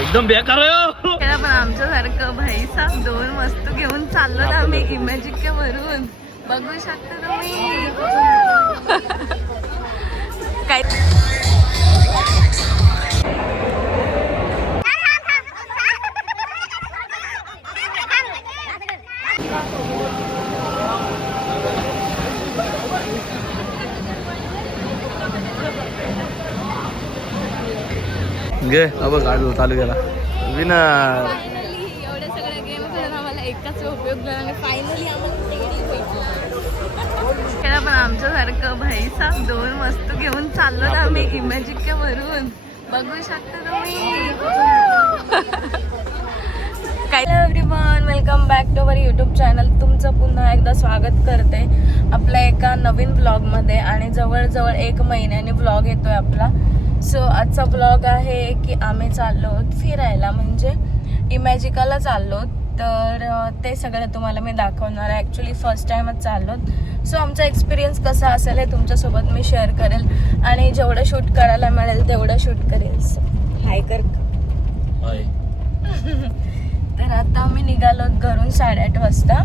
एकदम बेकार आहे. पण आमच्यासारखं भाईसा 2 वस्तू घेऊन चाललो ना आम्ही इमॅजिक वरून. बघू शकता तुम्ही काय गे अब गाडी चालू केला विनर. एवढ्या सगळ्या गेम खेळून आम्हाला एकाच उपयोग झाला आणि फायनली आम्हाला पण आमच्यासारखं भाईसा 2 वस्तू घेऊन चाललो ना आम्ही इमॅजिक वरून. बघू शकता तुम्ही काय. Everyone, welcome back to our YouTube channel. तुमचं पुन्हा एकदा स्वागत करते आपल्या एका नवीन ब्लॉगमध्ये. आणि जवळजवळ 1 महिन्याने ब्लॉग येतोय आपला. सो आजचा ब्लॉग आहे की आम्ही चाललो फिरायला, म्हणजे इमॅजिकाला चाललो. तर ते सगळं तुम्हाला मी दाखवणार आहे. ॲक्च्युली फर्स्ट टाईमच चाललो. सो आमचा एक्सपिरियन्स कसा असेल हे तुमच्यासोबत मी शेअर करेल आणि जेवढं शूट करायला मिळेल तेवढं शूट करेल. हाय कर. तर आता आम्ही निघालो घरून 8:30 वाजता.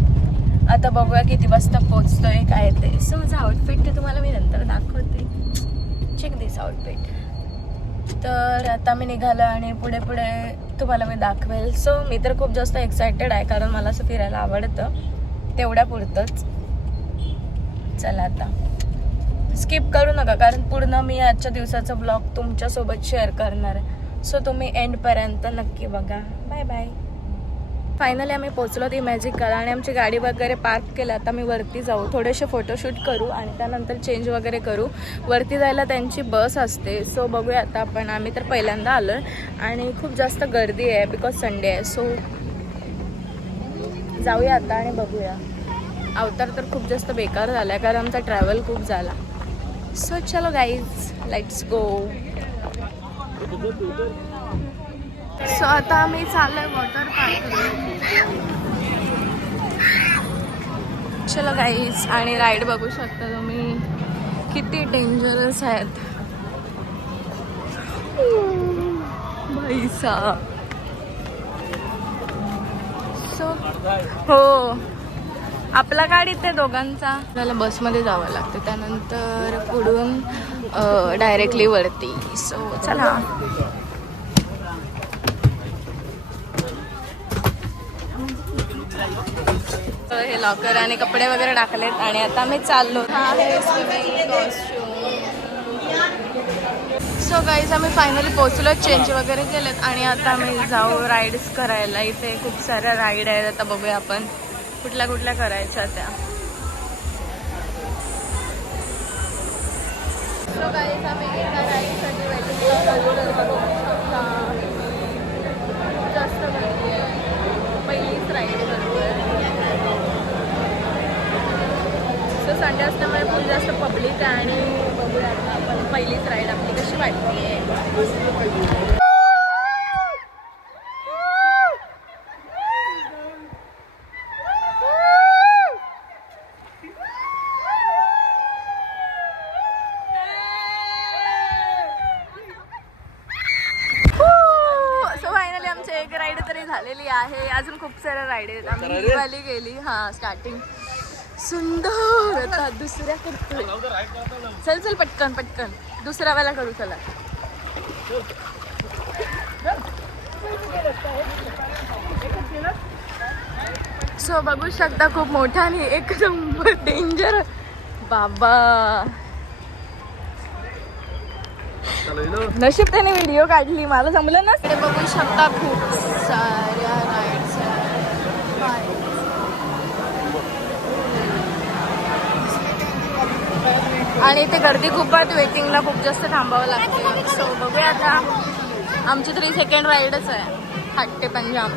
आता बघूया किती वाजता पोहोचतोय काय ते. सो माझं आउटफिट ते तुम्हाला मी नंतर दाखवते. चेक दिस आउटफिट. तर आता मी निघालो आणि पुढे पुढे तुम्हाला मी दाखवेल. सो मी तर खूप जास्त एक्सायटेड आहे कारण मला असं फिरायला आवडतं. तेवढ्या पुरतंच. चला आता स्किप करू नका कारण पूर्ण मी आजच्या दिवसाचा ब्लॉग तुमच्यासोबत शेअर करणार आहे. सो तुम्ही एंडपर्यंत नक्की बघा. Bye bye. फायनली आम्ही पोचलो ती मॅजिकला आणि आमची गाडी वगैरे पार्क केलं. आता मी वरती जाऊ, थोडेसे फोटोशूट करू आणि त्यानंतर चेंज वगैरे करू. वरती जायला त्यांची बस असते. सो बघूया आता आपण. आम्ही तर पहिल्यांदा आलो आहे आणि खूप जास्त गर्दी आहे बिकॉज संडे आहे. सो जाऊया आता आणि बघूया. अवतार तर खूप जास्त बेकार झाला आहे कारण आमचा ट्रॅव्हल खूप झाला. सो चलो गाईज, लेट्स गो. सो आता आम्ही चाललोय वॉटर पार्क. चलो गाईज, आणि राईड बघू शकता तुम्ही किती डेंजरस आहेत भाईसा. सो हो, आपला गाडीत ते दोघांचा. त्याला बसमध्ये जावं लागतं त्यानंतर पुढून डायरेक्टली वरती. सो चला. हे लॉकर आणि कपडे वगैरे टाकलेत आणि आता मी चाललो. सो गाईज, आम्ही फायनली पोहोचलो. चेंज वगैरे केलेत आणि आता आम्ही जाऊ राईड्स करायला. इथे खूप साऱ्या राईड आहेत. आता बघूया आपण कुठल्या कुठल्या करायच्या त्या. सो गाईज, आम्ही एका राईडसाठी जास्त गर्दी आहे. पहिलीच राईड बरोबर. सो संडे असल्यामुळे खूप जास्त पब्लिक आहे आणि बघूया आता आपण पहिलीच राईड आपली कशी वाटते. सो फायनली आमची एक राईड तरी झालेली आहे. अजून खूप साऱ्या राईड आहेत. आम्ही ही वाली गेली. हां, स्टार्टिंग सुंदर. आता दुसऱ्या करतोय. चल चल पटकन पटकन दुसऱ्या वेळेला करू. चला. सो बघू शकता खूप मोठा आणि एकदम डेंजर बाबा. नशीब त्याने व्हिडिओ काढली, मला जमलं ना. ते बघू शकता खूप साऱ्या राईड्स आणि ते गर्दी खूप आहे. वेटिंगला खूप जास्त थांबावं लागते. सो बघूया आता. आमची 3 सेकंड राईडच आहे. हट्टे पंजाब.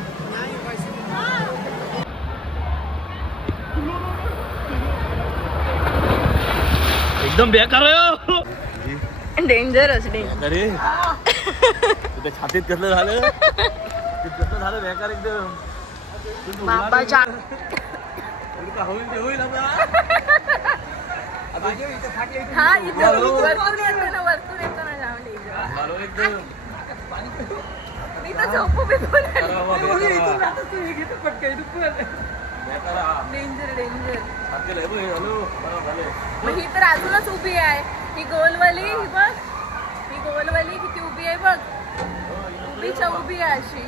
एकदम बेकार आहे. डेंजरस अरे छातीत कसलं झालं. कसलं झालं बेकार एकदम. बाबाच्या होईल आता हा इथं वरतून येतो ना जाम डेंजर. मी तर झोपू बिकून डेंजर. मग ही तर अजूनच उभी आहे. ही गोलवाली ही बघ, ही गोलवाली किती उभी आहे बघ, उभीच्या उभी आहे अशी.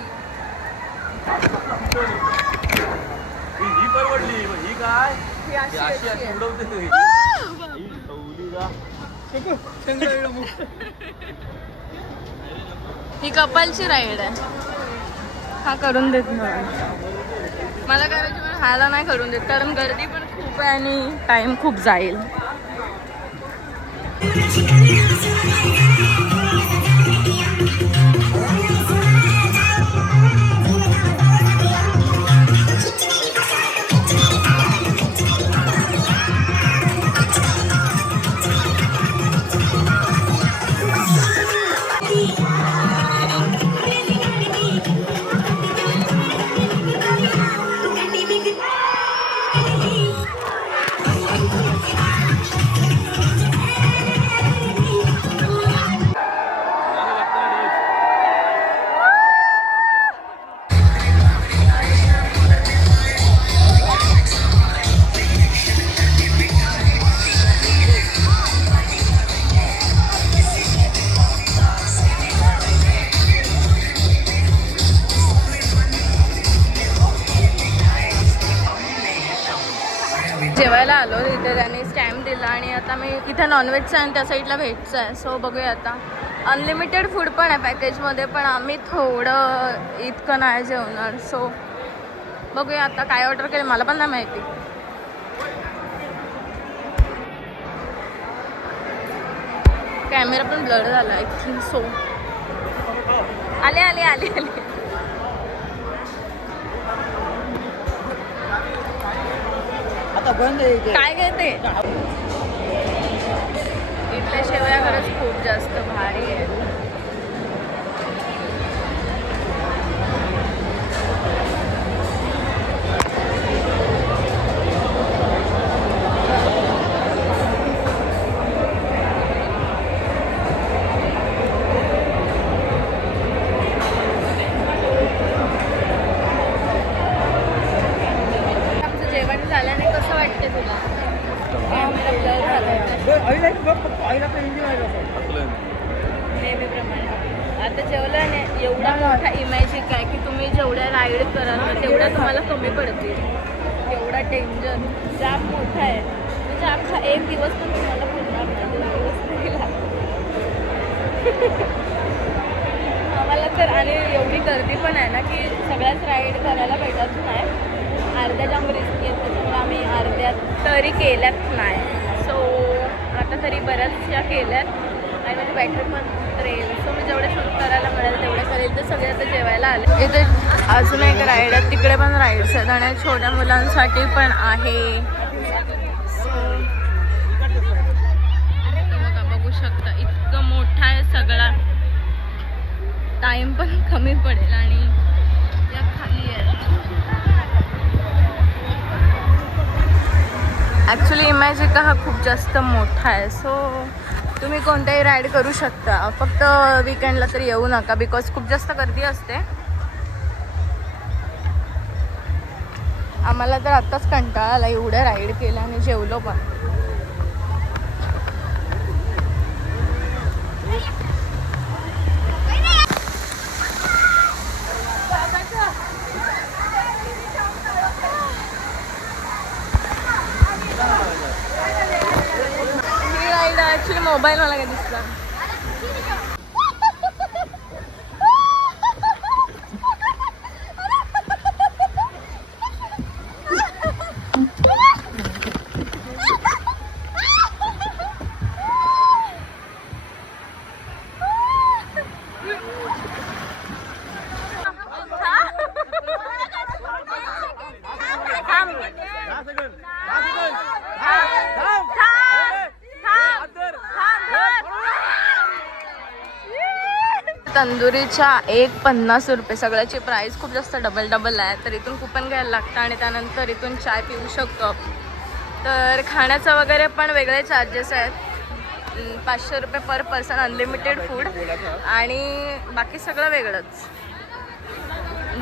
ही परवडली, ही काय ही अशी आहे. उडवते ही ठेवली का. ही कपालची राईड आहे. हा करून देत नाही मला करायची, पण हाला नाही करून देत कारण गर्दी पण खूप आहे आणि टाइम खूप जाईल. जेवायला आलो तिथे त्याने स्टॅम्प दिला आणि आता मी इथे नॉनव्हेजचं आहे आणि त्या साईडला व्हेजचं आहे. सो बघूया आता. अनलिमिटेड फूड पण आहे पॅकेजमध्ये, पण आम्ही थोडं इतकं नाही जेवणार. सो बघूया आता काय ऑर्डर केलं, मला पण नाही माहिती. कॅमेरा पण ब्लर झाला आय थिंक सो. आले आले आले आले. काय घेते इथल्या शेवया खरंच खूप जास्त भारी आहे. आमचं जेवण झाल्याने कसं वाटते तुला? नेहमीप्रमाणे आता जेवलं नाही. एवढा मोठा इमॅजिक आहे की तुम्ही जेवढ्या राईड कराल ना तेवढ्या तुम्हाला कमी पडतील. एवढा डेंजर जाम मोठा आहे, म्हणजे आमचा एक दिवस पण तुम्हाला पुरणार नाही. 2 दिवस नाही लागणार आम्हाला तर. आणि एवढी गर्दी पण आहे ना की सगळ्याच राईड करायला भेटत नाही. अर्ध्या जाम रिस्की आहेत, त्याच्यामुळे आम्ही अर्ध्यात तरी केल्यात नाही. सो आता तरी बऱ्याचशा केल्यात आणि माझी बॅटरी पण उतरेल. सो मी जेवढे शूट करायला मिळेल तेवढे करेल. तर सगळे आता जेवायला आले. इथे अजून एक राईड आहे, तिकडे पण राईड्स आहेत आणि छोट्या मुलांसाठी पण आहे. बघा बघू शकता इतकं मोठा आहे सगळा. टाइम पण कमी पडेल आणि या खाली आहे. ॲक्च्युली इमॅजिका हा खूप जास्त मोठा आहे. सो तुम्ही कोणत्याही राईड करू शकता, फक्त वीकेंडला तरी येऊ नका बिकॉज खूप जास्त गर्दी असते. आम्हाला तर आत्ताच कंटाळा आला, एवढ्या राईड केल्या आणि जेवलो पण. ही राईड ॲक्च्युली मोबाईल मला काय दिसला. तंदुरीच्या 1.50 रुपये. सगळ्याची प्राईस खूप जास्त डबल आहे. तर इथून कुपन घ्यायला लागतं आणि त्यानंतर इथून चाय पिऊ शकतो. तर खाण्याचं वगैरे पण वेगळे चार्जेस आहेत. 500 रुपये पर पर्सन, अनलिमिटेड फूड आणि बाकी सगळं वेगळंच.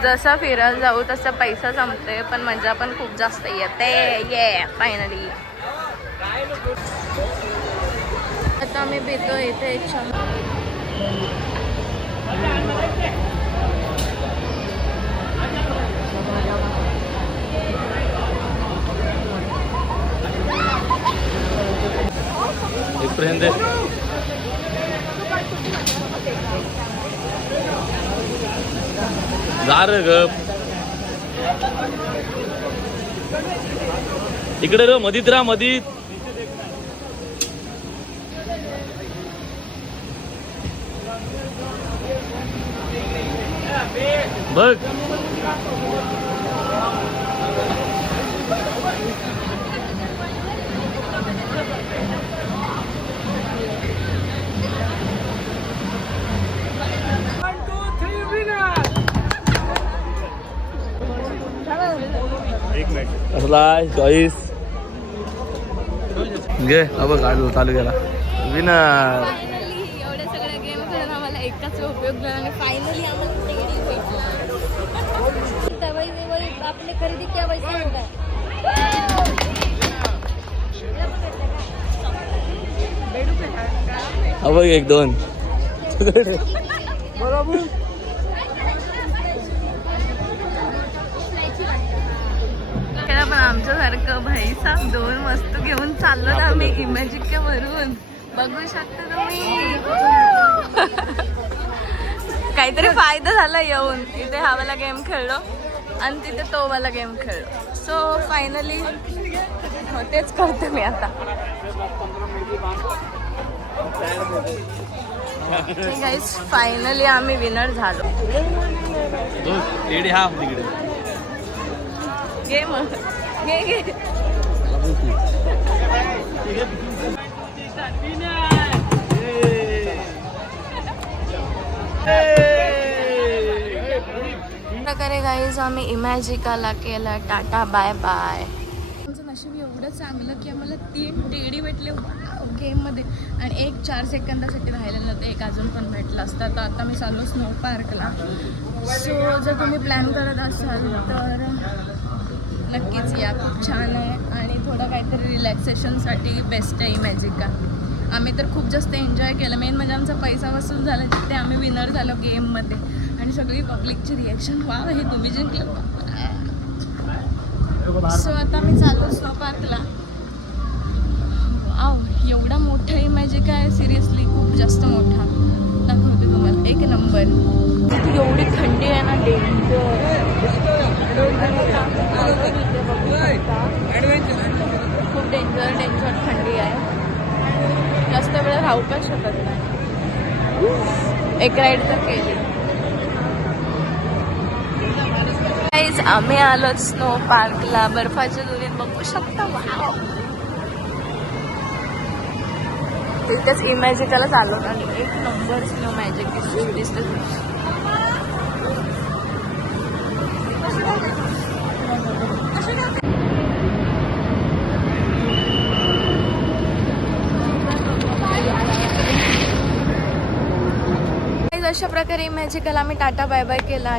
जसं फिरायला जाऊ तसं पैसा जमते, पण मजा पण खूप जास्त येते. ये फायनली आता आम्ही पितो इथे एक इथपर्यंत जा रे गप. इकडे र मधीत राहा मधीत. बघ कसला चॉईस घे. अब गाडी चालू केला विनर. फायनली एवढे सगळे गेम खेळून आम्हाला एकाच उपयोग झाला आणि फायनली आम्हाला टेडी भेटला. आपने खरेदी क्या वैसे होगा. अब एक दोन पण आमच्यासारखं भाई साहेब 2 वस्तू घेऊन चाललो ना आम्ही इमॅजिकच्या वरून. बघू शकता तुम्ही. काहीतरी फायदा झाला येऊन. इथे हा वाला गेम खेळलो आणि तिथे तो वाला गेम खेळलो. सो फायनली तेच करते मी आता. गाईज फायनली आम्ही विनर झालो. हा तिकडे गेम घे. प्रकारे गाईज आम्ही इमॅजिकाला केला टाटा बाय बाय. आमचं नशीब एवढं चांगलं की आम्हाला 3 टेडी भेटले गेममध्ये आणि 1 4 सेकंदासाठी राहिलेलं नव्हतं. एक अजून पण भेटलं असतं. तर आता मी चाललो स्नो पार्कला. सो जर तुम्ही प्लॅन करत असाल तर नक्कीच या. खूप छान आहे आणि थोडं काहीतरी रिलॅक्सेशनसाठी बेस्ट आहे इमॅजिका. आम्ही तर खूप जास्त एन्जॉय केलं. मेन म्हणजे आमचा पैसा वसूल झाला तिथे आम्ही विनर झालो गेममध्ये. आणि सगळी पब्लिकची रिॲक्शन वा हे तुम्ही जिंकलं. सो आता मी चाललो स्नो पार्कला. एवढा मोठा इमॅजिक आहे सिरियसली खूप जास्त मोठा. दाखवते तुम्हाला. 1 नंबर. एवढी थंडी आहे ना डेंजर. खूप डेंजर थंडी आहे. जास्त वेळ राहू पण शकत नाही. एक राईड तर केली. आम्ही आलो स्नो पार्कला. बर्फाच्या दुरीत बघू शकता. वाव. तिथेच इमॅजिकाला चालू आणि 1 नंबर स्नो मॅजिक दिसते. अशा प्रकारे इमॅजिकला आम्ही टाटा बाय बाय केला.